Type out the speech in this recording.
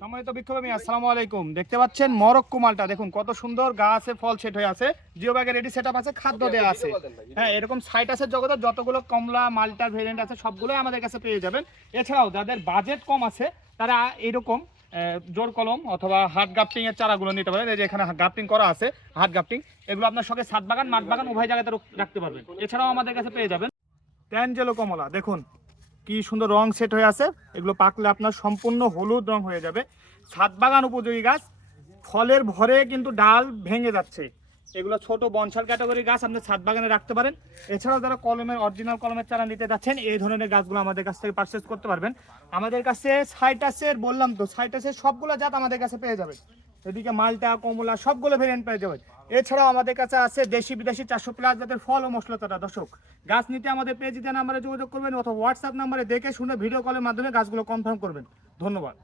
সম্মানিত বিক্ষোভী আসসালামু আলাইকুম। দেখতে পাচ্ছেন মরক্কো মালটা, দেখুন কত সুন্দর গাছে ফল সেট হয়ে আছে, জিও ব্যাগে রেডি সেটআপ আছে, খাদ্য দেওয়া আছে। হ্যাঁ, এরকম সাইটাসের জগতে যতগুলো কমলা মালটা ভেরিয়েন্ট আছে সবগুলোই আমাদের কাছে পেয়ে যাবেন। এছাড়াও যাদের বাজেট কম আছে তারা এরকম জোর কলম অথবা হাত গাফটিং এর চারাগুলো নিতে পারেন। এই যে এখানে গাফটিং করা আছে, হাত গাফটিং, এগুলো আপনার সঙ্গে ছাদ বাগান মাঠ বাগান উভয় জায়গাতে রাখতে পারবেন। এছাড়াও আমাদের কাছে পেয়ে যাবেন ট্যানজেলো কমলা, দেখুন কি সুন্দর রং সেট হয়ে আছে। এগুলো পাকলে আপনার সম্পূর্ণ হলুদ রং হয়ে যাবে। ছাদ বাগান উপযোগী গাছ, ফলের ভরে কিন্তু ডাল ভেঙে যাচ্ছে। এগুলো ছোট বনসাল ক্যাটাগরি গাছ, আপনি ছাদ বাগানে রাখতে পারেন। এছাড়াও যারা কলমের অরিজিনাল কলমের চারা নিতে যাচ্ছেন এই ধরনের গাছগুলো আমাদের কাছ থেকে পারচেস করতে পারবেন। আমাদের কাছে সাইটাসের, বললাম তো সাইটাসের সবগুলো জাত আমাদের কাছে পেয়ে যাবেন। এদিকে মালটা কমলা সবগুলো ভেরিয়েন্ট পেয়ে যাবেন। এছাড়াও আমাদের কাছে আছে দেশি বিদেশি 400+ জাতের ফল ও মশলা চারা। দর্শক, গাছ নিতে আমাদের পেজে নাম্বারে যোগাযোগ করবেন অথবা হোয়াটসঅ্যাপ নাম্বারে দেখে শুনে ভিডিও কলের মাধ্যমে গাছগুলো কনফার্ম করবেন। ধন্যবাদ।